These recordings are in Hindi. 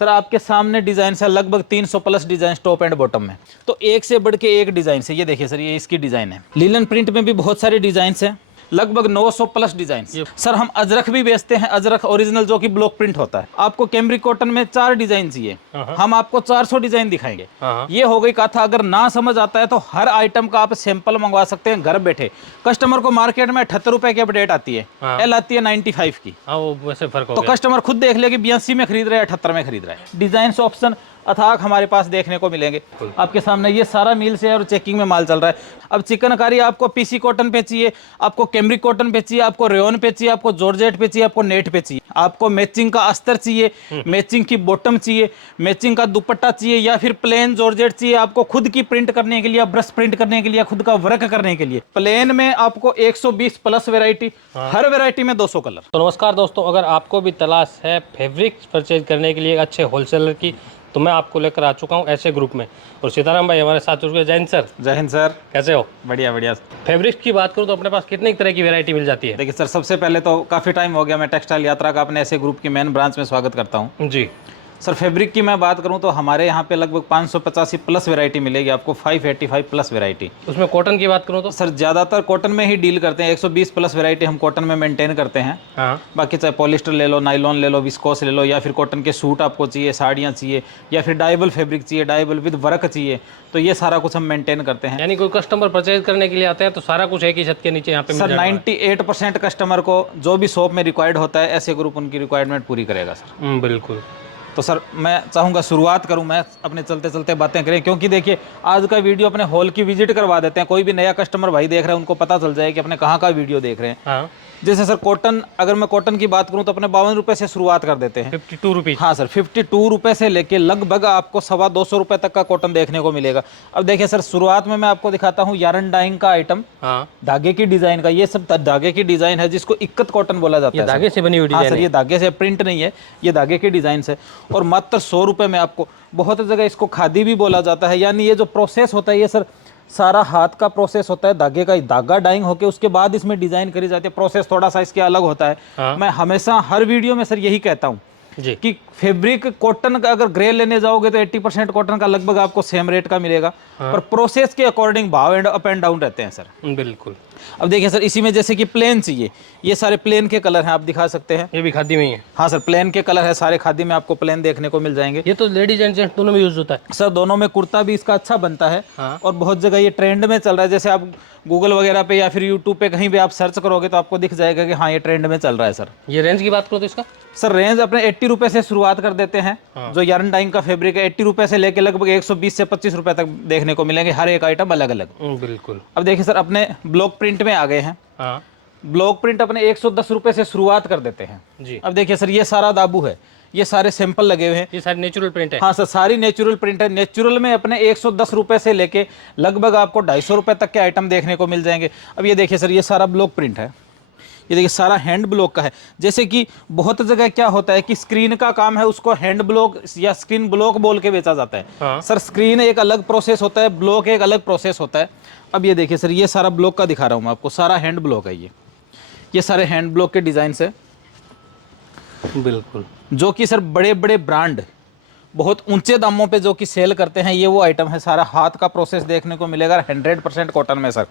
सर आपके सामने डिजाइन है लगभग 300 plus design top and bottom में। तो एक से बढ़ के एक डिजाइन है। ये देखिए सर, ये इसकी डिजाइन है। लिनन प्रिंट में भी बहुत सारे डिजाइन है, लगभग 900 प्लस डिजाइन। सर हम अजरक भी बेचते हैं, अजरक ओरिजिनल जो कि ब्लॉक प्रिंट होता है। आपको कैमरिक कॉटन में 4 डिजाइन चाहिए, हम आपको 400 डिजाइन दिखाएंगे। ये हो गई कथा। अगर ना समझ आता है तो हर आइटम का आप सैंपल मंगवा सकते हैं घर बैठे। कस्टमर को मार्केट में 78 रुपए की अपडेट आती है, एल आती है 95 की। वो वैसे फर्क हो तो गया। कस्टमर खुद देख ले कि 82 में खरीद रहा है 78 में खरीद रहा है। डिजाइन ऑप्शन अथाक हमारे पास देखने को मिलेंगे। आपके सामने ये सारा मील से और चेकिंग में माल चल रहा है। अब चिकनकारी आपको पीसी कॉटन पे चाहिए, आपको कैमरिक कॉटन पे चाहिए, आपको रेयन पे चाहिए, आपको जॉर्जेट पे चाहिए, आपको नेट पे चाहिए, आपको मैचिंग का अस्तर चाहिए, मैचिंग की बॉटम चाहिए, मैचिंग का दुपट्टा चाहिए, या फिर प्लेन जॉर्जेट चाहिए आपको खुद की प्रिंट करने के लिए, ब्रश प्रिंट करने के लिए, खुद का वर्क करने के लिए। प्लेन में आपको 120 प्लस वेराइटी, हर वेराइटी में 200 कलर। तो नमस्कार दोस्तों, अगर आपको भी तलाश है फैब्रिक परचेज करने के लिए अच्छे होलसेलर की, तो मैं आपको लेकर आ चुका हूँ ऐसे ग्रुप में। और सीताराम भाई हमारे साथ जुड़ गए। जय हिंद सर। जय हिंद सर, कैसे हो? बढ़िया बढ़िया। फैब्रिक्स की बात करूँ तो अपने पास कितने तरह की वैरायटी मिल जाती है? देखिए सर, सबसे पहले तो काफ़ी टाइम हो गया मैं टेक्सटाइल यात्रा का अपने ऐसे ग्रुप की मेन ब्रांच में स्वागत करता हूँ जी। सर। फैब्रिक की मैं बात करूं तो हमारे यहाँ पे लगभग 585 प्लस वैरायटी मिलेगी आपको, 585 प्लस वैरायटी। उसमें कॉटन की बात करूं तो सर ज़्यादातर कॉटन में ही डील करते हैं, 120 प्लस वैरायटी हम कॉटन में मेंटेन करते हैं। हाँ। बाकी चाहे पॉलिस्टर ले लो, नाइलॉन ले लो, विस्कोस ले लो, या फिर कॉटन के सूट आपको चाहिए, साड़ियाँ चाहिए, या फिर डाइबल फैब्रिक चाहिए, डाइबल विद वर्क चाहिए, तो ये सारा कुछ हम मेंटेन करते हैं। यानी कोई कस्टमर परचेज करने के लिए आते हैं तो सारा कुछ एक ही छत के नीचे यहाँ पे मिल सर जाएगा? 98% कस्टमर को जो भी शॉप में रिक्वायर्ड होता है, ऐसे ग्रुप उनकी रिक्वायरमेंट पूरी करेगा सर। बिल्कुल। तो सर मैं चाहूँगा शुरुआत करूँ मैं अपने चलते चलते बातें करें, क्योंकि देखिए आज का वीडियो अपने हॉल की विजिट करवा देते हैं। कोई भी नया कस्टमर भाई देख रहे हैं, उनको पता चल जाए कि अपने कहाँ का वीडियो देख रहे हैं। हाँ। जैसे सर कॉटन, अगर मैं कॉटन की बात करूँ तो अपने 52 रुपये से शुरुआत कर देते हैं। 52 रुपीज़? हाँ सर, 52 रुपये से लेके लगभग आपको 225 रुपये तक का कॉटन देखने को मिलेगा। अब देखिए सर, शुरुआत में मैं आपको दिखाता हूँ यारन डाइंग का आइटम। हाँ। धागे की डिजाइन का, ये सब धागे की डिजाइन है जिसको इक्कत कॉटन बोला जाता है। धागे से बनी हुई हाँ डिजाइन सर, ये धागे से, प्रिंट नहीं है, ये धागे की डिजाइन है। और मात्र 100 रुपये में आपको, बहुत जगह इसको खादी भी बोला जाता है। यानी ये जो प्रोसेस होता है ये सर सारा हाथ का प्रोसेस होता है, धागे का धागा डाइंग होके उसके बाद इसमें डिजाइन करी जाती है। प्रोसेस थोड़ा सा इसके अलग होता है। हाँ। मैं हमेशा हर वीडियो में सर यही कहता हूँ जी कि फैब्रिक कॉटन का अगर ग्रे लेने जाओगे तो 80% कॉटन का लगभग आपको सेम रेट का मिलेगा। पर प्रोसेस के अकॉर्डिंग भाव एंड अप एंड डाउन रहते हैं सर। बिल्कुल। अब देखिए सर, इसी में जैसे कि प्लेन चाहिए, ये सारे प्लेन के कलर हैं, आप दिखा सकते हैं। ये भी खादी में ही है? हाँ सर, प्लेन के कलर है सारे, खादी में आपको प्लेन देखने को मिल जाएंगे। ये तो लेडीज एंड जेंट्स दोनों में यूज होता है सर दोनों में कुर्ता भी इसका अच्छा बनता है। हाँ। और बहुत जगह ये ट्रेंड में चल रहा है। जैसे आप गूगल वगैरह पे या फिर यूट्यूब पे कहीं भी आप सर्च करोगे तो आपको दिख जाएगा कि हाँ ये ट्रेंड में चल रहा है सर। ये रेंज की बात करो तो इसका सर रेंज अपने 80 रुपये से शुरुआत कर देते हैं। जो यारन डाइंग का फैब्रिक है 80 रुपये से लेके लगभग 120 से 25 रुपये तक देखने को मिलेंगे, हर एक आइटम अलग अलग। बिल्कुल। अब देखिए सर, अपने ब्लॉक प्रिंट में आ गए हैं। हाँ। ब्लॉक प्रिंट अपने 110 रुपये से शुरुआत कर देते हैं जी। अब देखिए सर, ये सारा दाबू है, ये सारे सैंपल लगे हुए हैं। ये सारी नेचुरल प्रिंट है? हाँ सर, सारी नेचुरल प्रिंट है। नेचुरल में अपने 110 रुपये से लेके लगभग आपको 250 रुपये तक के आइटम देखने को मिल जाएंगे। अब ये देखिए सर, ये सारा ब्लॉक प्रिंट है, ये देखिए सारा हैंड ब्लॉक का है। जैसे कि बहुत जगह क्या होता है कि स्क्रीन का काम है, उसको हैंड ब्लॉक या स्क्रीन ब्लॉक बोल के बेचा जाता है। हाँ। सर स्क्रीन एक अलग प्रोसेस होता है, ब्लॉक एक अलग प्रोसेस होता है। अब ये देखिए सर, ये सारा ब्लॉक का दिखा रहा हूँ मैं आपको, सारा हैंड ब्लॉक है। ये सारे हैंड ब्लॉक के डिज़ाइन है। बिल्कुल। जो कि सर बड़े बड़े ब्रांड बहुत ऊंचे दामों पे जो कि सेल करते हैं, ये वो आइटम है। सारा हाथ का प्रोसेस देखने को मिलेगा 100% कॉटन में सर।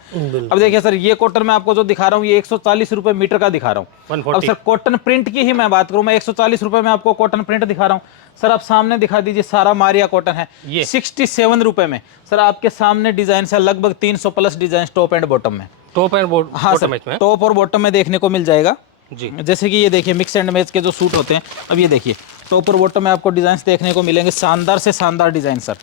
अब देखिए सर, ये कॉटन में आपको जो दिखा रहा हूँ ये 140 रुपये मीटर का दिखा रहा हूँ। अब सर कॉटन प्रिंट की ही मैं बात करूँ, मैं 140 रुपये में आपको कॉटन प्रिंट दिखा रहा हूँ। सर आप सामने दिखा दीजिए, सारा मारिया कॉटन है, ये 67 रुपये में। सर आपके सामने डिजाइन है लगभग 300 plus design top and bottom में। टॉप एंड बॉटम में? टॉप और बॉटम में देखने को मिल जाएगा जी। जैसे कि ये देखिए मिक्स एंड मैच के जो सूट होते हैं। अब ये देखिए टॉप और बॉटम में आपको डिजाइन देखने को मिलेंगे, शानदार से शानदार डिजाइन सर।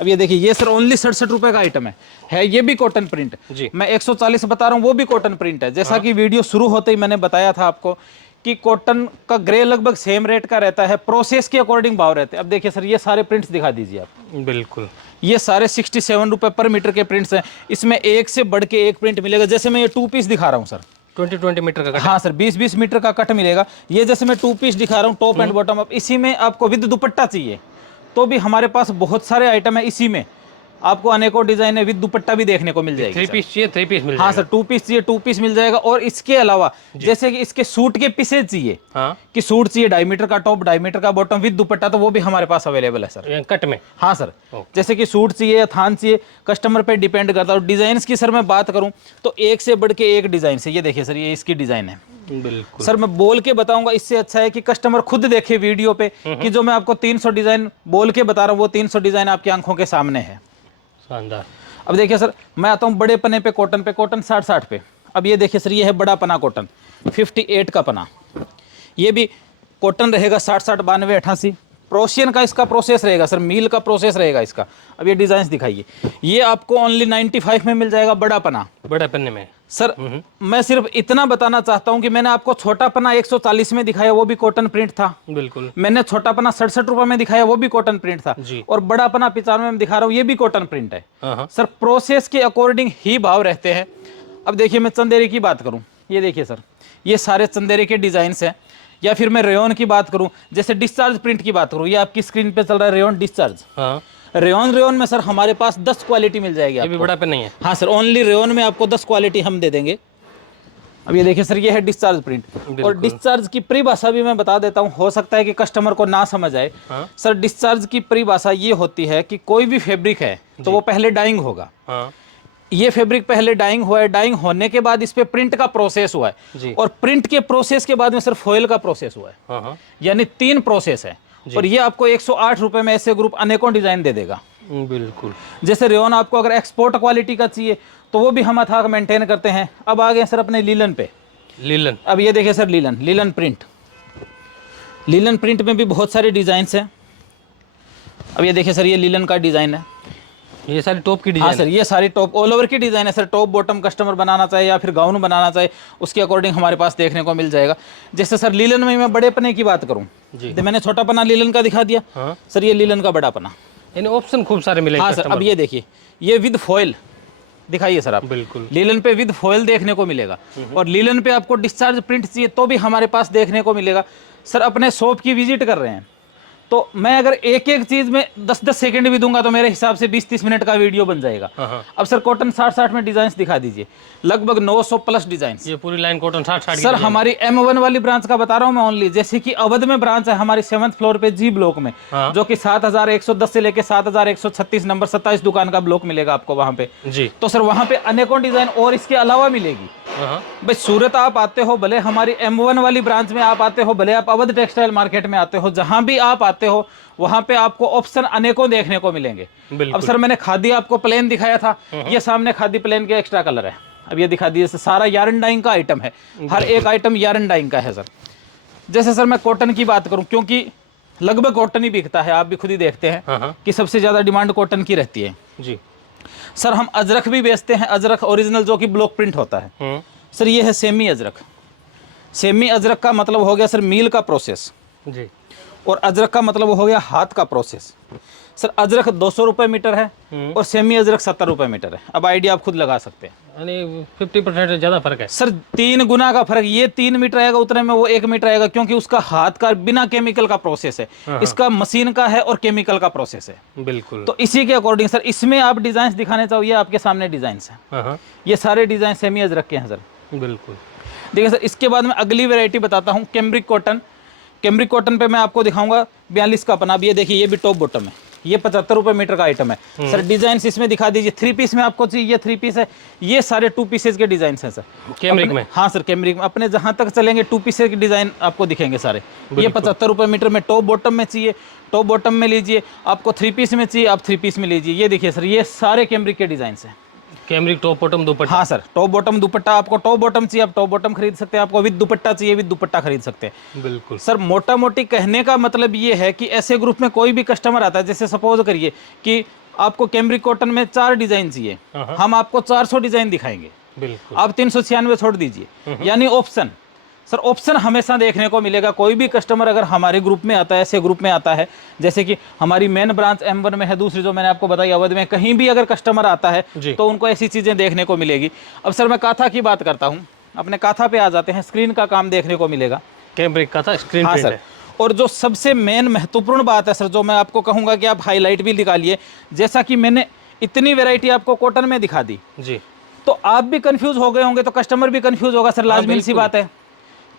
अब ये देखिए, ये सर ओनली 67 रुपये का आइटम है ये भी कॉटन प्रिंट जी। मैं 140 बता रहा हूँ, वो भी कॉटन प्रिंट है। जैसा कि वीडियो शुरू होते ही मैंने बताया था आपको कि कॉटन का ग्रे लगभग सेम रेट का रहता है, प्रोसेस के अकॉर्डिंग भाव रहते हैं। अब देखिए सर, ये सारे प्रिंट्स दिखा दीजिए आप। बिल्कुल। ये सारे 67 रुपये पर मीटर के प्रिंट्स हैं। इसमें एक से बढ़ के एक प्रिंट मिलेगा। जैसे मैं ये 2 पीस दिखा रहा हूँ सर, 20 मीटर का कट? हाँ सर, 20 मीटर का कट मिलेगा। ये जैसे मैं 2 पीस दिखा रहा हूँ टॉप एंड बॉटम। अब इसी में आपको विद दुपट्टा चाहिए तो भी हमारे पास बहुत सारे आइटम है इसी में। आपको अनेकों डिजाइन विद दुपट्टा भी देखने को मिल जाएगी। 3 पीस चाहिए 3 पीस मिल हाँ जाएगा। सर 2 पीस चाहिए 2 पीस मिल जाएगा। और इसके अलावा जैसे कि इसके सूट के पीसेज चाहिए, हाँ कि सूट चाहिए 2.5 मीटर का टॉप 2.5 मीटर का बॉटम विद दुपट्टा, तो वो भी हमारे पास अवेलेबल है सर। कट में। हाँ सर, जैसे कि सूट चाहिए या थान चाहिए, कस्टमर पे डिपेंड करता है। और डिजाइन की सर मैं बात करूं तो एक से बढ़ के एक डिजाइन से, ये देखिए सर ये इसकी डिजाइन है। बिल्कुल सर मैं बोल के बताऊंगा, इससे अच्छा है कि कस्टमर खुद देखे वीडियो पे कि जो मैं आपको 300 डिजाइन बोल के बता रहा हूँ वो 300 डिजाइन आपकी आंखों के सामने है। शानदार। अब देखिए सर मैं आता हूँ बड़े पने पे, कॉटन पे, कॉटन 60-60 पे। अब ये देखिए सर ये है बड़ा पना कॉटन 58 का पना, ये भी कॉटन रहेगा 60-60 92 88। प्रोशियन का इसका प्रोसेस रहेगा सर, मील का प्रोसेस रहेगा इसका। अब ये डिजाइन दिखाइए, ये आपको ओनली 95 में मिल जाएगा बड़ा पना। बड़ा पन्ने में सर मैं सिर्फ इतना बताना चाहता हूं कि मैंने आपको छोटा पना 140 में दिखाया, वो भी कॉटन प्रिंट था। बिल्कुल। मैंने छोटा पना 67 रुपए में दिखाया, वो भी कॉटन प्रिंट था जी। और बड़ा पना 95 में दिखा रहा हूँ, ये भी कॉटन प्रिंट है। हाँ सर प्रोसेस के अकॉर्डिंग ही भाव रहते हैं। अब देखिए मैं चंदेरी की बात करूं, ये देखिए सर ये सारे चंदेरी के डिजाइन हैं। या फिर मैं रेयन की बात करूं, जैसे डिस्चार्ज प्रिंट की बात करूं, ये आपकी स्क्रीन पे चल रहा है रेयन डिस्चार्ज। हाँ रेयन में सर हमारे पास 10 क्वालिटी मिल जाएगी। ये भी बड़ा पे नहीं है। हाँ सर ओनली रेयन में आपको 10 क्वालिटी हम दे देंगे। अब ये देखिए सर ये है डिस्चार्ज प्रिंट। और डिस्चार्ज की परिभाषा भी मैं बता देता हूँ, हो सकता है कि कस्टमर को ना समझ आए। हाँ? सर डिस्चार्ज की परिभाषा ये होती है कि कोई भी फैब्रिक है तो वो पहले डाइंग होगा। हाँ ये फैब्रिक पहले डाइंग हुआ है, डाइंग होने के बाद इस पे प्रिंट का प्रोसेस हुआ जी। है और प्रिंट के प्रोसेस के बाद में सर फॉइल का प्रोसेस हुआ है। हाँ यानी 3 प्रोसेस है। और ये आपको 108 रुपए में ऐसे ग्रुप अनेकों डिजाइन दे देगा। बिल्कुल। जैसे रेयन आपको अगर एक्सपोर्ट क्वालिटी का चाहिए तो वो भी हम अथाक मेंटेन करते हैं। अब आ गए सर अपने लीलन पे। लीलन। अब ये देखिए sir linen print, linen print में भी बहुत सारे डिजाइन हैं। अब ये देखिए सर ये लीलन का डिजाइन है, ये सारी टॉप की हाँ डिजाइन। सर ये सारी टॉप ऑल ओवर की डिजाइन है सर। टॉप बॉटम कस्टमर बनाना चाहे या फिर गाउन बनाना चाहे उसके अकॉर्डिंग हमारे पास देखने को मिल जाएगा। जैसे सर लीलन में मैं बड़े पने की बात करूं जी। तो मैंने छोटा पना लीलन का दिखा दिया। हाँ? सर ये लीलन का बड़ा पना, यानी ऑप्शन खूब सारे मिलेंगे। हाँ सर। अब ये देखिए ये विद फॉइल दिखाइए सर आप। बिल्कुल। लीलन पे विद फॉइल देखने को मिलेगा। और लीलन पे आपको डिस्चार्ज प्रिंट चाहिए तो भी हमारे पास देखने को मिलेगा। सर अपने शॉप की विजिट कर रहे हैं तो मैं अगर एक एक चीज में 10-10 सेकंड भी दूंगा तो मेरे हिसाब से 20-30 मिनट का वीडियो बन जाएगा। हाँ। अब सर कॉटन 60-60 में डिजाइन दिखा दीजिए, लगभग 900 प्लस डिजाइन। ये पूरी लाइन कॉटन 60-60 सर हमारी M1 वाली ब्रांच का बता रहा हूँ मैं ओनली, जैसे कि अवध में ब्रांच है हमारी 7th फ्लोर पे जी ब्लॉक में। हाँ। जो कि 7110 से लेके 7136 नंबर 27 दुकान का ब्लॉक मिलेगा आपको वहां पे जी। तो सर वहां पे अनेकों डिजाइन और इसके अलावा मिलेगी। हाँ भाई सूरत आप आते हो, भले हमारी M1 वाली ब्रांच में आप आते हो, भले आप अवध टेक्सटाइल मार्केट में आते हो, जहां भी आप आते हो वहां पे आपको ऑप्शन अनेकों देखने को मिलेंगे। अब सर मैंने खादी आपको प्लेन दिखाया था, ये सामने खादी प्लेन के एक्स्ट्रा कलर है। अब ये दिखा दीजिए, सारा यार्न डाइंग का आइटम है, हर एक आइटम यार्न डाइंग का है सर। जैसे सर मैं कॉटन की बात करूं, क्योंकि लगभग कॉटन ही बिकता है, आप भी खुद ही देखते हैं कि सबसे ज्यादा डिमांड कॉटन की रहती है जी। सर। हम अजरक भी बेचते हैं, अजरक ओरिजिनल जो कि ब्लॉक प्रिंट होता है सर। ये है सेमी अजरक। सेमी अजरक का मतलब हो गया सर मील का प्रोसेस जी। और अजरक का मतलब हो गया हाथ का प्रोसेस। सर अजरक 200 रुपए मीटर है और सेमी अजरक 70 रुपए मीटर है। अब आइडिया आप खुद लगा सकते हैं, यानी 50% ज्यादा फर्क है सर। 3 गुना का फर्क। ये 3 मीटर आएगा उतने में वो 1 मीटर आएगा, क्योंकि उसका हाथ का बिना केमिकल का प्रोसेस है, इसका मशीन का है और केमिकल का प्रोसेस है। बिल्कुल। तो इसी के अकॉर्डिंग सर इसमें आप डिजाइन दिखाने चाहिए, आपके सामने डिजाइन है। ये सारे डिजाइन सेमी अजरक के हैं सर। बिल्कुल। देखिए सर इसके बाद मैं अगली वेरायटी बताता हूँ, कैम्ब्रिक कॉटन। कैम्ब्रिक कॉटन पे मैं आपको दिखाऊंगा 42 का पना। अब ये देखिए ये भी टॉप बॉटम है, ये 75 रुपए मीटर का आइटम है सर। डिजाइन इसमें दिखा दीजिए, 3 पीस में आपको चाहिए, ये 3 पीस है, ये सारे 2 पीसेज के डिजाइन हैं सर कैम्ब्रिक में। हाँ सर कैम्ब्रिक में अपने जहां तक चलेंगे 2 पीसेज के डिजाइन आपको दिखेंगे सारे। ये 75 रुपए मीटर में टॉप बॉटम में चाहिए, टॉप बॉटम में लीजिए। आपको 3 पीस में चाहिए, आप 3 पीस में लीजिए। ये देखिए सर ये सारे कैम्ब्रिक के डिजाइन हैं। कैम्ब्रिक टॉप बॉटम दुपट्टा। हाँ सर टॉप बॉटम दुपट्टा। आपको टॉप बॉटम चाहिए आप टॉप बॉटम खरीद सकते हैं, आपको विद दुपट्टा चाहिए विद दुपट्टा खरीद सकते हैं। बिल्कुल सर मोटा मोटी कहने का मतलब ये है कि ऐसे ग्रुप में कोई भी कस्टमर आता है, जैसे सपोज करिए कि आपको कैम्ब्रिक कॉटन में 4 डिजाइन चाहिए, हम आपको 400 डिजाइन दिखाएंगे। बिल्कुल। आप 396 छोड़ दीजिए, यानी ऑप्शन। सर ऑप्शन हमेशा देखने को मिलेगा। कोई भी कस्टमर अगर हमारे ग्रुप में आता है, ऐसे ग्रुप में आता है, जैसे कि हमारी मेन ब्रांच M1 में है, दूसरी जो मैंने आपको बताई अवध में, कहीं भी अगर कस्टमर आता है तो उनको ऐसी चीज़ें देखने को मिलेगी। अब सर मैं काथा की बात करता हूँ, अपने काथा पे आ जाते हैं। स्क्रीन का काम देखने को मिलेगा, कैम्ब्रिक का था स्क्रीन। हाँ सर। और जो सबसे मेन महत्वपूर्ण बात है सर, जो मैं आपको कहूँगा कि आप हाईलाइट भी निकालिए, जैसा कि मैंने इतनी वैरायटी आपको कॉटन में दिखा दी, जी तो आप भी कंफ्यूज हो गए होंगे, तो कस्टमर भी कंफ्यूज होगा सर, लाजमी सी बात है।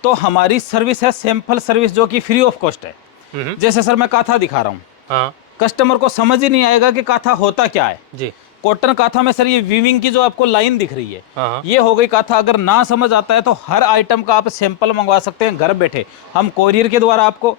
तो हमारी सर्विस है सैंपल सर्विस, जो कि फ्री ऑफ कॉस्ट है। जैसे सर मैं काथा दिखा रहा हूँ, हाँ कस्टमर को समझ ही नहीं आएगा कि काथा होता क्या है। जी कॉटन काथा में सर ये वीविंग की जो आपको लाइन दिख रही है, हाँ ये हो गई काथा। अगर ना समझ आता है तो हर आइटम का आप सैंपल मंगवा सकते हैं घर बैठे। हम कोरियर के द्वारा आपको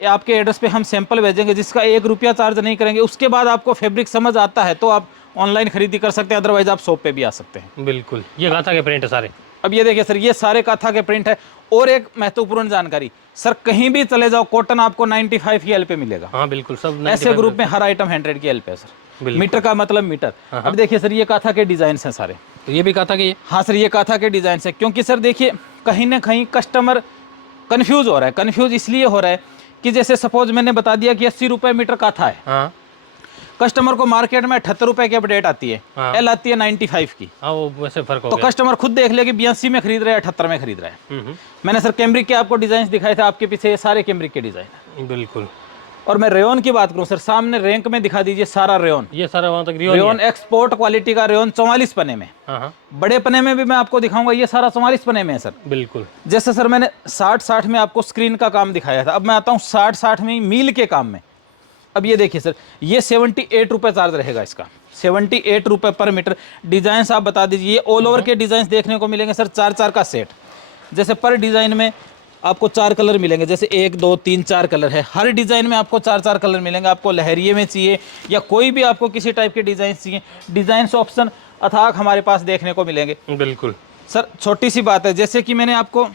आपके एड्रेस पे हम सैंपल भेजेंगे, जिसका 1 रुपया चार्ज नहीं करेंगे। उसके बाद आपको फैब्रिक समझ आता है तो आप ऑनलाइन खरीदी कर सकते हैं, अदरवाइज आप शॉप पे भी आ सकते हैं। बिल्कुल, ये गाथा के प्रिंट है सारे। अब ये देखिए सर, ये सारे काथा के प्रिंट है। और एक महत्वपूर्ण जानकारी सर, कहीं भी चले जाओ कॉटन आपको 95 की एल पे मिलेगा। हाँ बिल्कुल, सब ऐसे ग्रुप में हर आइटम 100 की एल पे है सर। मीटर का मतलब मीटर। अब देखिए सर, ये काथा के डिजाइन हैं सारे। तो ये भी गाथा के? हाँ सर, ये काथा के डिजाइन है। क्योंकि सर देखिए, कहीं ना कहीं कस्टमर कंफ्यूज हो रहा है। कंफ्यूज इसलिए हो रहा है कि जैसे सपोज मैंने बता दिया कि 80 रुपये मीटर काथा है, हाँ कस्टमर को मार्केट में 78 रुपये की अपडेट आती है, हाँ। एल आती है 95 की। हाँ, वो वैसे फर्क हो तो गया। कस्टमर खुद देख ले कि 82 में खरीद रहा है, 78 में खरीद रहा है। मैंने सर कैमरिक के आपको डिजाइन दिखाए थे, आपके पीछे ये सारे कैमरिक के डिजाइन। बिल्कुल। और मैं रेयन की बात करूं सर, सामने रैंक में दिखा दीजिए सारा रेयन। ये सारा वहाँ तक रेयन एक्सपोर्ट क्वालिटी का रेयन 44 पने में। हाँ बड़े पने में भी मैं आपको दिखाऊंगा, ये सारा 44 पने में है सर। बिल्कुल। जैसे सर मैंने 60-60 में आपको स्क्रीन का काम दिखाया था, अब मैं आता हूँ 60-60 में मील के काम में। अब ये देखिए सर, ये 78 रुपये चार्ज रहेगा इसका, 78 रुपये पर मीटर। डिजाइन आप बता दीजिए, ऑल ओवर के डिजाइन देखने को मिलेंगे सर, 4-4 का सेट। जैसे पर डिजाइन में आपको 4 कलर मिलेंगे, जैसे 1 2 3 4 कलर है। हर डिजाइन में आपको 4-4 कलर मिलेंगे। आपको लहरिये में चाहिए या कोई भी आपको किसी टाइप के डिजाइन चाहिए, डिजाइन ऑप्शन अथाक हमारे पास देखने को मिलेंगे। बिल्कुल सर छोटी सी बात है, जैसे कि मैंने आपको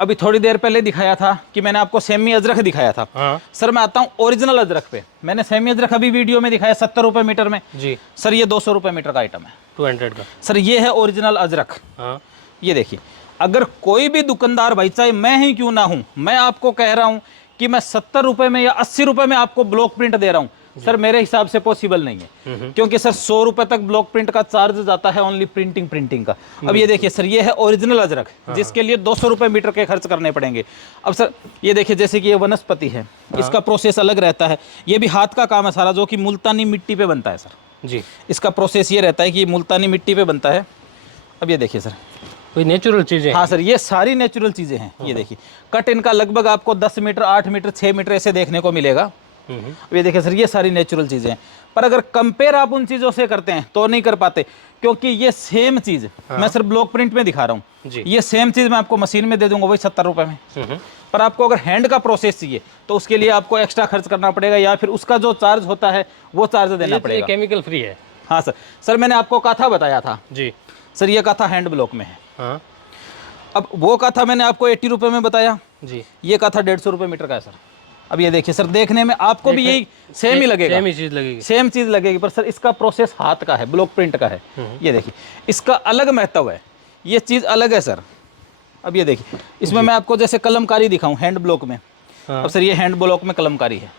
अभी थोड़ी देर पहले दिखाया था कि मैंने आपको सेमी अजरक दिखाया था। हाँ सर मैं आता हूँ ओरिजिनल अजरक पे। मैंने सेमी अजरक अभी वीडियो में दिखाया 70 रुपये मीटर में। जी सर ये 200 रुपये मीटर का आइटम है, 200 का। सर ये है ओरिजिनल अजरक। हाँ ये देखिए, अगर कोई भी दुकानदार भाई, चाहे मैं ही क्यों ना हूं, मैं आपको कह रहा हूं कि मैं 70 रुपये में या 80 रुपये में आपको ब्लॉक प्रिंट दे रहा हूं, सर मेरे हिसाब से पॉसिबल नहीं है। क्योंकि सर 100 रुपये तक ब्लॉक प्रिंट का चार्ज जाता है ओनली प्रिंटिंग का। अब ये देखिए सर, ये है ओरिजिनल अजरक, जिसके लिए 200 रुपये मीटर के खर्च करने पड़ेंगे। अब सर ये देखिए, जैसे कि ये वनस्पति है, इसका प्रोसेस अलग रहता है। ये भी हाथ का काम है सारा, जो कि मुल्तानी मिट्टी पे बनता है सर। जी, इसका प्रोसेस ये रहता है कि मुल्तानी मिट्टी पे बनता है। अब ये देखिए सर, कोई नेचुरल चीज़ें? हाँ सर, ये सारी नेचुरल चीज़ें हैं। ये देखिए, कट इनका लगभग आपको 10 मीटर 8 मीटर 6 मीटर ऐसे देखने को मिलेगा। अब ये देखिए सर, ये सारी नेचुरल चीज़ें हैं। पर अगर कंपेयर आप उन चीज़ों से करते हैं तो नहीं कर पाते, क्योंकि ये सेम चीज़ मैं सर ब्लॉक प्रिंट में दिखा रहा हूँ, ये सेम चीज़ मैं आपको मशीन में दे दूंगा वही 70 रुपये में। पर आपको अगर हैंड का प्रोसेस चाहिए तो उसके लिए आपको एक्स्ट्रा खर्च करना पड़ेगा, या फिर उसका जो चार्ज होता है वो चार्ज देना पड़ेगा। केमिकल फ्री है? हाँ सर। सर मैंने आपको काथा बताया था जी सर, ये काथा हैंड ब्लॉक में है। हाँ अब वो काथा मैंने आपको 80 रुपये में बताया जी, ये काथा 150 रुपये मीटर का है सर। अब ये देखिए सर, देखने में आपको भी यही सेम ही लगेगा, सेम ही चीज़ लगेगी, सेम चीज़ लगेगी, पर सर इसका प्रोसेस हाथ का है, ब्लॉक प्रिंट का है। ये देखिए, इसका अलग महत्व है, ये चीज़ अलग है सर। अब ये देखिए, इसमें मैं आपको जैसे कलमकारी दिखाऊं हैंड ब्लॉक में। अब सर ये हैंड ब्लॉक में कलमकारी है।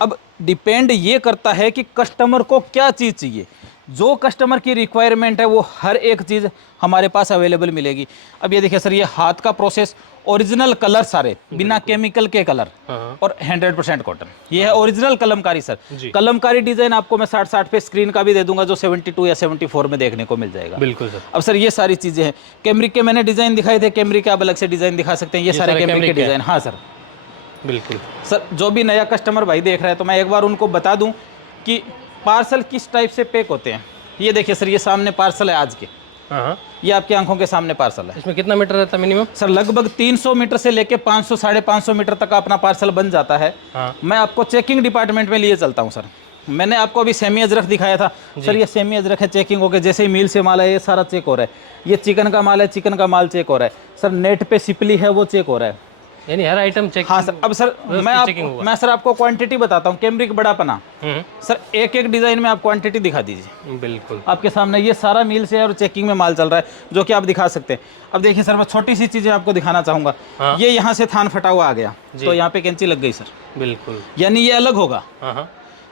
अब डिपेंड ये करता है कि कस्टमर को क्या चीज़ चाहिए, जो कस्टमर की रिक्वायरमेंट है वो हर एक चीज़ हमारे पास अवेलेबल मिलेगी। अब ये देखिए सर, ये हाथ का प्रोसेस, ओरिजिनल कलर सारे बिना केमिकल के कलर, और 100% कॉटन। ये है original Kalamkari sir. Kalamkari design आपको मैं 60-60 पे स्क्रीन का भी दे दूंगा, जो 72 या 74 में देखने को मिल जाएगा। बिल्कुल सर। अब सर ये सारी चीज़ें हैं। कैमरिक के मैंने डिज़ाइन दिखाए थे, कैमरिक के आप अलग से डिज़ाइन दिखा सकते हैं। ये सारे कैमरिक के डिज़ाइन। हाँ सर बिल्कुल। सर जो भी नया कस्टमर भाई देख रहा है तो मैं एक बार उनको बता दूं कि पार्सल किस टाइप से पैक होते हैं। ये देखिए सर, ये सामने पार्सल है आज के, हाँ ये आपकी आंखों के सामने पार्सल है। इसमें कितना मीटर रहता है मिनिमम? सर लगभग 300 मीटर से लेके 500 550 मीटर तक का अपना पार्सल बन जाता है। हाँ। मैं आपको चेकिंग डिपार्टमेंट में लिए चलता हूँ सर। मैंने आपको अभी सेमी अजरक दिखाया था सर, ये सेमी अजरक है, चेकिंग हो गया। जैसे ही मील से माल है ये सारा चेक हो रहा है। ये चिकन का माल है, चिकन का माल चेक हो रहा है सर। नेट पे सिपली है वो चेक हो रहा है, यानी हर आइटम चेक? हाँ सर। अब सर मैं सर आपको क्वांटिटी बताता हूँ। कैमरिक बड़ापना सर, एक एक डिजाइन में आप क्वांटिटी दिखा दीजिए। बिल्कुल आपके सामने ये सारा मील से है और चेकिंग में माल चल रहा है, जो कि आप दिखा सकते हैं। अब देखिए सर, मैं छोटी सी चीजें आपको दिखाना चाहूंगा। ये यहाँ से थान फटा हुआ आ गया तो यहाँ पे कैंची लग गई सर, बिल्कुल, यानी ये अलग होगा।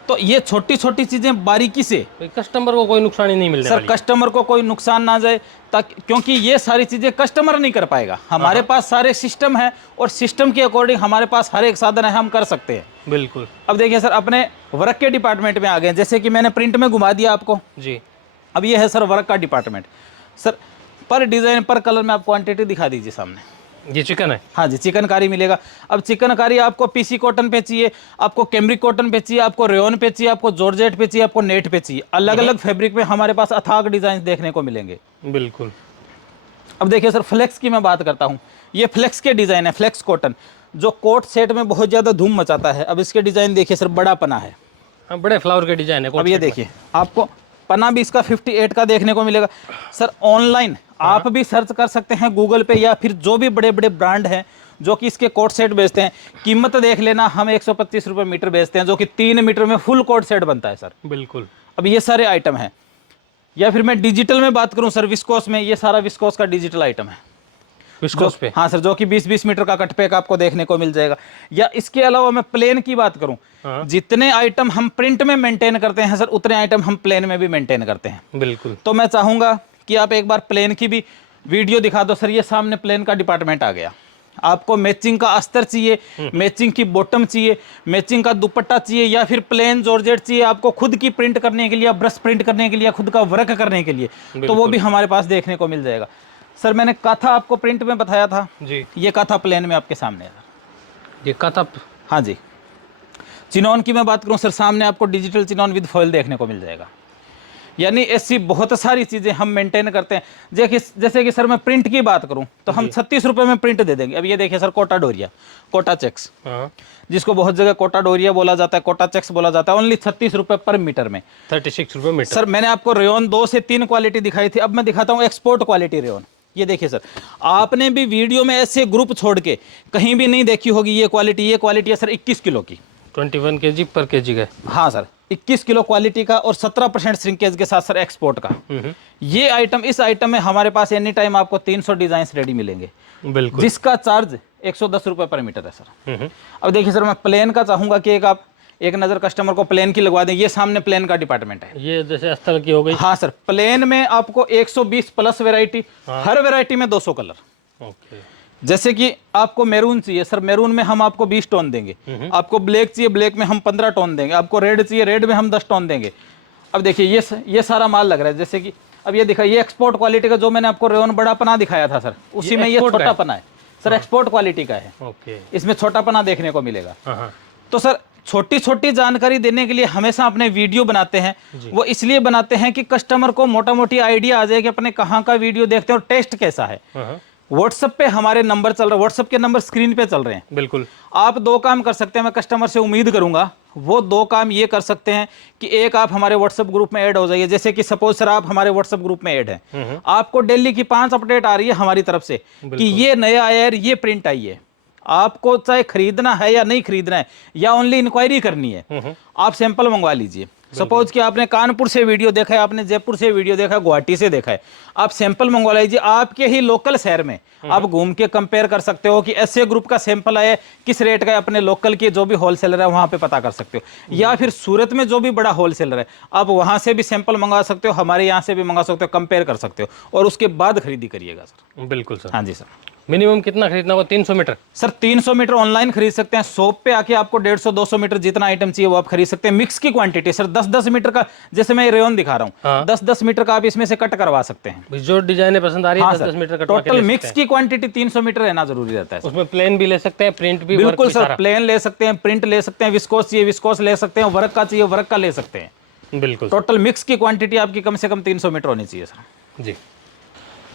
तो ये छोटी छोटी चीजें बारीकी से कस्टमर को कोई नुकसान ही नहीं मिलने सर वाली। कस्टमर को कोई नुकसान ना जाए, ताकि क्योंकि ये सारी चीजें कस्टमर नहीं कर पाएगा। हमारे पास सारे सिस्टम है और सिस्टम के अकॉर्डिंग हमारे पास हर एक साधन है, हम कर सकते हैं। बिल्कुल। अब देखिए सर, अपने वर्क के डिपार्टमेंट में आ गए। जैसे कि मैंने प्रिंट में घुमा दिया आपको। जी। अब ये है सर वर्क का डिपार्टमेंट। सर पर डिजाइन पर कलर में आप क्वांटिटी दिखा दीजिए सामने। ये चिकन है। हाँ जी, चिकनकारी मिलेगा। अब चिकनकारी आपको पीसी कॉटन पे चाहिए, आपको कैमरिक कॉटन पे चाहिए, आपको रेयन पे चाहिए, आपको जॉर्जेट पे चाहिए, आपको नेट पे चाहिए। अलग अलग फैब्रिक में हमारे पास अथाक डिजाइन देखने को मिलेंगे। बिल्कुल। अब देखिए सर, फ्लेक्स की मैं बात करता हूँ। ये फ्लेक्स के डिजाइन है, फ्लेक्स कॉटन, जो कोट सेट में बहुत ज्यादा धूम मचाता है। अब इसके डिजाइन देखिए सर, बड़ा पना है। हाँ, बड़े फ्लावर के डिजाइन है। अब ये देखिए, आपको पना भी इसका 58 का देखने को मिलेगा। सर ऑनलाइन आप भी सर्च कर सकते हैं गूगल पे, या फिर जो भी बड़े बड़े ब्रांड हैं जो कि इसके कोट सेट बेचते हैं, कीमत देख लेना। हम 125 रुपये मीटर बेचते हैं, जो कि 3 मीटर में फुल कोट सेट बनता है सर। बिल्कुल। अब ये सारे आइटम हैं। या फिर मैं डिजिटल में बात करूं सर, विस्कोस में, ये सारा विस्कोस का डिजिटल आइटम है। विस्कोस पे। हाँ सर, जो कि 20-20 मीटर का कट पैक आपको देखने को मिल जाएगा। या इसके अलावा मैं प्लेन की बात करूं, जितने आइटम हम प्रिंट में मेंटेन करते हैं सर, उतने आइटम हम प्लेन में भी मेंटेन करते हैं। बिल्कुल। तो मैं चाहूंगा कि आप एक बार प्लेन की भी वीडियो दिखा दो सर। ये सामने प्लेन का डिपार्टमेंट आ गया। आपको मैचिंग का अस्तर चाहिए, मैचिंग की बॉटम चाहिए, मैचिंग का दुपट्टा चाहिए, या फिर प्लेन जॉर्जेट चाहिए आपको खुद की प्रिंट करने के लिए, ब्रश प्रिंट करने के लिए, खुद का वर्क करने के लिए, तो वो भी हमारे पास देखने को मिल जाएगा। सर मैंने काथा आपको प्रिंट में बताया था जी। ये काथा प्लेन में आपके सामने है। ये काथा। हाँ जी। चिनॉन की मैं बात करूं सर, सामने आपको डिजिटल चिनॉन विद फॉइल देखने को मिल जाएगा। यानी ऐसी बहुत सारी चीज़ें हम मेंटेन करते हैं। जैसे कि सर मैं प्रिंट की बात करूं तो हम 36 रुपये में प्रिंट दे देंगे। अब ये देखिए सर, कोटा डोरिया, कोटा चेक्स, जिसको बहुत जगह कोटा डोरिया बोला जाता है, कोटा चेक्स बोला जाता है, ओनली 36 रुपये पर मीटर में। 36 रुपये मीटर। सर मैंने आपको रेयन 2 से 3 क्वालिटी दिखाई थी, अब मैं दिखाता हूँ एक्सपोर्ट क्वालिटी रेयन। ये देखिए सर, आपने भी वीडियो में ऐसे ग्रुप छोड़ के कहीं भी नहीं देखी होगी ये क्वालिटी। ये क्वालिटी है सर 21 किलो की, 21 kg पर kg का। हाँ सर, 21 किलो क्वालिटी का और 17% श्रिंकेज के साथ सर एक्सपोर्ट का। ये आइटम, इस आइटम में हमारे पास एनी टाइम आपको 300 डिजाइन रेडी मिलेंगे। बिल्कुल। जिसका चार्ज 110 रुपये पर मीटर है सर। अब देखिए सर, मैं प्लेन का चाहूंगा कि आप एक नज़र कस्टमर को प्लेन की लगवा दें। ये सामने प्लेन का डिपार्टमेंट है। ये जैसे अस्तर की हो गई। हाँ सर, प्लेन में आपको 120 प्लस वैरायटी, हर वैरायटी में 200 कलर। ओके। जैसे कि आपको मैरून चाहिए सर, मैरून में हम आपको 20 टोन देंगे। आपको ब्लैक चाहिए, ब्लैक में हम 15 टोन देंगे। आपको रेड चाहिए, रेड में हम 10 टोन देंगे। अब देखिए ये सारा माल लग रहा है। जैसे कि अब ये दिखा, ये एक्सपोर्ट क्वालिटी का, जो मैंने आपको रेयन बड़ा पना दिखाया था सर, उसी में ये छोटा पना है सर, एक्सपोर्ट क्वालिटी का है। ओके। इसमें छोटा पना देखने को मिलेगा। तो सर छोटी छोटी जानकारी देने के लिए हमेशा अपने वीडियो बनाते हैं। वो इसलिए बनाते हैं कि कस्टमर को मोटा मोटी आइडिया आ जाए कि अपने कहाँ का वीडियो देखते हैं और टेस्ट कैसा है। व्हाट्सएप पे हमारे नंबर चल रहे हैं, व्हाट्सएप के नंबर स्क्रीन पे चल रहे हैं। बिल्कुल। आप 2 काम कर सकते हैं, मैं कस्टमर से उम्मीद करूंगा वो 2 काम ये कर सकते हैं कि एक, आप हमारे व्हाट्सएप ग्रुप में ऐड हो जाइए। जैसे कि सपोज सर आप हमारे व्हाट्सएप ग्रुप में ऐड हैं, आपको डेली की 5 अपडेट आ रही है हमारी तरफ से कि ये नया आया है, ये प्रिंट आई है। आपको चाहे खरीदना है या नहीं खरीदना है, या ओनली इंक्वायरी करनी है, आप सैंपल मंगवा लीजिए। सपोज कि आपने कानपुर से वीडियो देखा है, आपने जयपुर से वीडियो देखा है, गुवाहाटी से देखा है, आप सैंपल मंगवा लीजिए। आपके ही लोकल शहर में आप घूम के कंपेयर कर सकते हो कि ऐसे ग्रुप का सैंपल आया, किस रेट का है, अपने लोकल के जो भी होलसेलर है वहां पे पता कर सकते हो। या फिर सूरत में जो भी बड़ा होलसेलर है, आप वहां से भी सैंपल मंगवा सकते हो, हमारे यहाँ से भी मंगा सकते हो, कंपेयर कर सकते हो, और उसके बाद खरीदी करिएगा सर। बिल्कुल सर। हाँ जी सर। मिनिमम कितना खरीदना होगा? 300 मीटर सर 300 मीटर ऑनलाइन खरीद सकते हैं। शॉप पे आके आपको 150-200 मीटर जितना आइटम चाहिए वो आप खरीद सकते हैं। मिक्स की क्वांटिटी सर 10-10 मीटर का, जैसे मैं रेयन दिखा रहा हूँ, 10-10 मीटर का आप इसमें से कट करवा सकते हैं। जो डिजाइन पसंद आ रही है, 10-10 मीटर का टोटल मिक्स की क्वांटिटी 300 मीटर रहना जरूरी रहता है। उसमें प्लेन भी ले सकते हैं, प्रिंट भी। बिल्कुल सर, प्लेन ले सकते हैं, प्रिंट ले सकते हैं, विस्कोस चाहिए विस्कोस ले सकते हैं, वर्क का चाहिए वर्क का ले सकते हैं। बिल्कुल। टोटल मिक्स की क्वांटिटी आपकी कम से कम 300 मीटर होनी चाहिए सर। जी।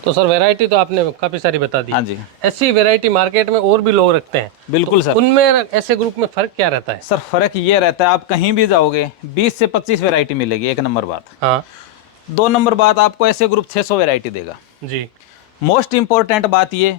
तो सर वैरायटी तो आपने काफी सारी बता दी। हाँ जी। ऐसी वैरायटी मार्केट में और भी लोग रखते हैं। बिल्कुल सर। उनमें ऐसे ग्रुप में फर्क क्या रहता है? सर फर्क ये रहता है, आप कहीं भी जाओगे 20 से 25 वैरायटी मिलेगी, 1 नंबर बात। हाँ। 2 नंबर बात, आपको ऐसे ग्रुप 600 वैरायटी देगा। जी। मोस्ट इंपॉर्टेंट बात ये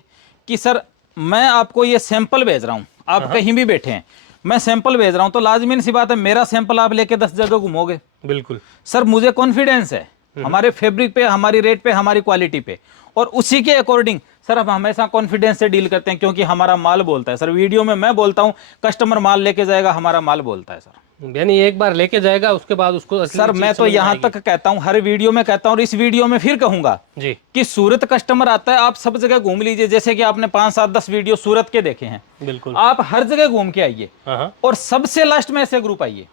कि सर मैं आपको ये सैंपल भेज रहा हूँ, आप कहीं भी बैठे हैं, मैं सैंपल भेज रहा हूँ, तो लाजमी सी बात है मेरा सैंपल आप लेके 10 जगह घूमोगे। बिल्कुल सर मुझे कॉन्फिडेंस है हमारे फैब्रिक पे, हमारी रेट पे, हमारी क्वालिटी पे, और उसी के अकॉर्डिंग सर हम हमेशा कॉन्फिडेंस से डील करते हैं, क्योंकि हमारा माल बोलता है सर। वीडियो में मैं बोलता हूँ, कस्टमर माल लेके जाएगा, हमारा माल बोलता है सर। यानी एक बार लेके जाएगा उसके बाद उसको असली सर चीज़ मैं तो समझ में यहाँ आएगी। तक कहता हूँ, हर वीडियो में कहता हूँ और इस वीडियो में फिर कहूंगा जी कि सूरत कस्टमर आता है, आप सब जगह घूम लीजिए। जैसे कि आपने 5, 7, 10 वीडियो सूरत के देखे हैं, बिल्कुल। आप हर जगह घूम के आइए हाँ हाँ और सबसे लास्ट में ऐसे ग्रुप आइए,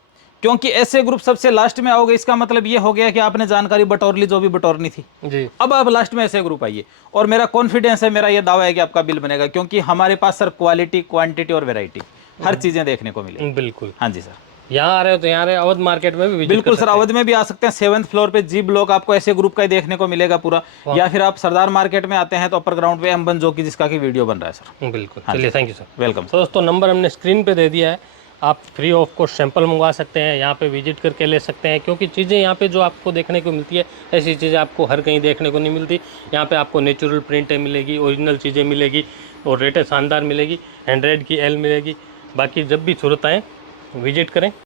क्योंकि ऐसे ग्रुप सबसे लास्ट में आओगे इसका मतलब ये हो गया कि आपने जानकारी बटोर ली जो भी बटोरनी थी। जी अब आप लास्ट में ऐसे ग्रुप आइए और मेरा कॉन्फिडेंस है, मेरा ये दावा है कि आपका बिल बनेगा, क्योंकि हमारे पास सर क्वालिटी, क्वांटिटी और वैरायटी हर चीजें देखने को मिलेगी। बिल्कुल। हाँ जी सर, यहाँ आ रहे हो तो यहाँ आ रहे अवध मार्केट में भी विजिट बिल्कुल कर सर, अवध में भी आ सकते हैं। 7th फ्लोर पे जी ब्लॉक आपको ऐसे ग्रुप का ही देखने को मिलेगा पूरा, या फिर आप सरदार मार्केट में आते हैं तो अपर ग्राउंड पे M1 जो कि जिसका की वीडियो बन रहा है सर। सकते हैं। बिल्कुल। चलिए थैंक यू सर। वेलकम। तो दोस्तों नंबर हमने स्क्रीन पे दे दिया है, आप फ्री ऑफ कॉस्ट सैंपल मंगवा सकते हैं, यहाँ पे विजिट करके ले सकते हैं, क्योंकि चीज़ें यहाँ पे जो आपको देखने को मिलती है ऐसी चीज़ें आपको हर कहीं देखने को नहीं मिलती। यहाँ पे आपको नेचुरल प्रिंटें मिलेगी, ओरिजिनल चीज़ें मिलेगी और रेटें शानदार मिलेगी, 100 की L मिलेगी। बाकी जब भी सूरत आएँ विजिट करें।